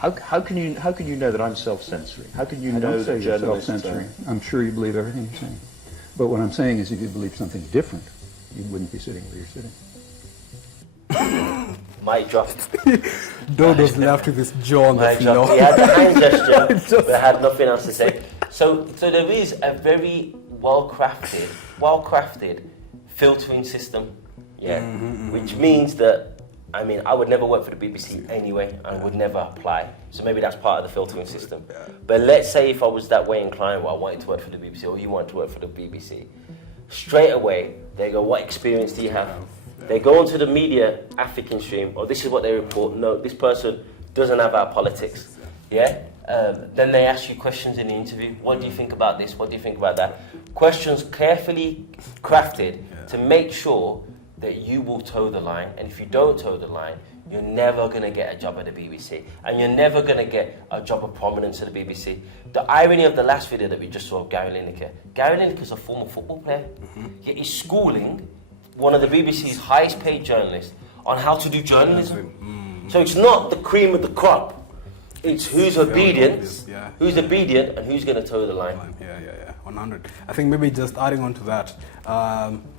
How can you know that I'm self-censoring? How can you I know don't say that you're journalists self-censoring. I'm sure you believe everything you're saying. But what I'm saying is if you believe something different, you wouldn't be sitting where you're sitting. Mic drop. Dodo's left with his jaw on the Mic drop. floor. He had the hand gesture, but had nothing else to say. So there is a very well-crafted filtering system, which means that, I mean, I would never work for the BBC anyway, and would never apply. So maybe that's part of the filtering system. But let's say if I was that way inclined, well, I wanted to work for the BBC, or you want to work for the BBC, straight away they go, what experience do you have? They go onto the media African stream, or this is what they report. No, this person doesn't have our politics. Yeah. Then they ask you questions in the interview. What do you think about this? What do you think about that? Questions carefully crafted to make sure that you will toe the line. And if you don't toe the line, you're never going to get a job at the BBC. And you're never going to get a job of prominence at the BBC. The irony of the last video that we just saw of Gary Lineker. Gary Lineker is a former football player. Yet he's schooling one of the BBC's highest paid journalists on how to do journalism. So it's not the cream of the crop. It's who's obedient, who's obedient, and who's going to toe the line. 100. I think maybe just adding on to that,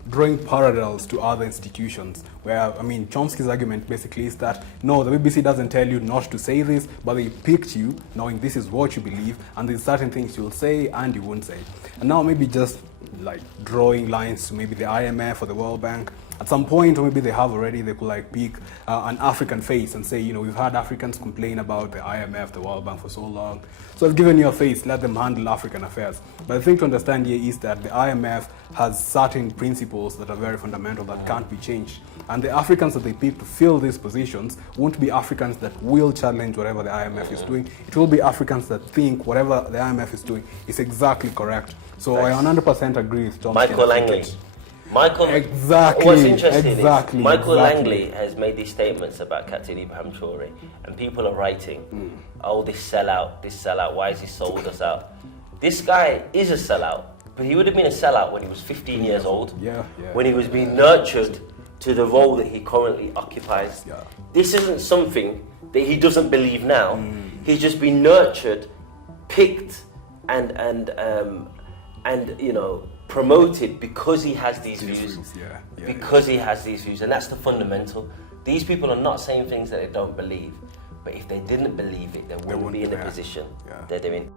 drawing parallels to other institutions, where, I mean, Chomsky's argument basically is that, no, the BBC doesn't tell you not to say this, but they picked you, knowing this is what you believe, and there's certain things you'll say and you won't say. And now maybe just like drawing lines to maybe the IMF or the World Bank. At some point, or maybe they have already, they could like pick an African face and say, you know, we've had Africans complain about the IMF, the World Bank for so long. So I've given you a face, let them handle African affairs. But the thing to understand here is that the IMF has certain principles that are very fundamental that can't be changed. And the Africans that they pick to fill these positions won't be Africans that will challenge whatever the IMF is doing. It will be Africans that think whatever the IMF is doing is exactly correct. So I 100% agree with Chomsky. Michael Langley. Exactly. What's interesting is Michael Langley has made these statements about Captain Ibrahim Traore, and people are writing, oh, this sellout, why has he sold us out? This guy is a sellout, but he would have been a sellout when he was 15 years old, when he was being nurtured to the role that he currently occupies. This isn't something that he doesn't believe now. He's just been nurtured, picked, and you know, promoted because he has these views. Because he has these views, and that's the fundamental. These people are not saying things that they don't believe, but if they didn't believe it, they wouldn't be in the position that they're in.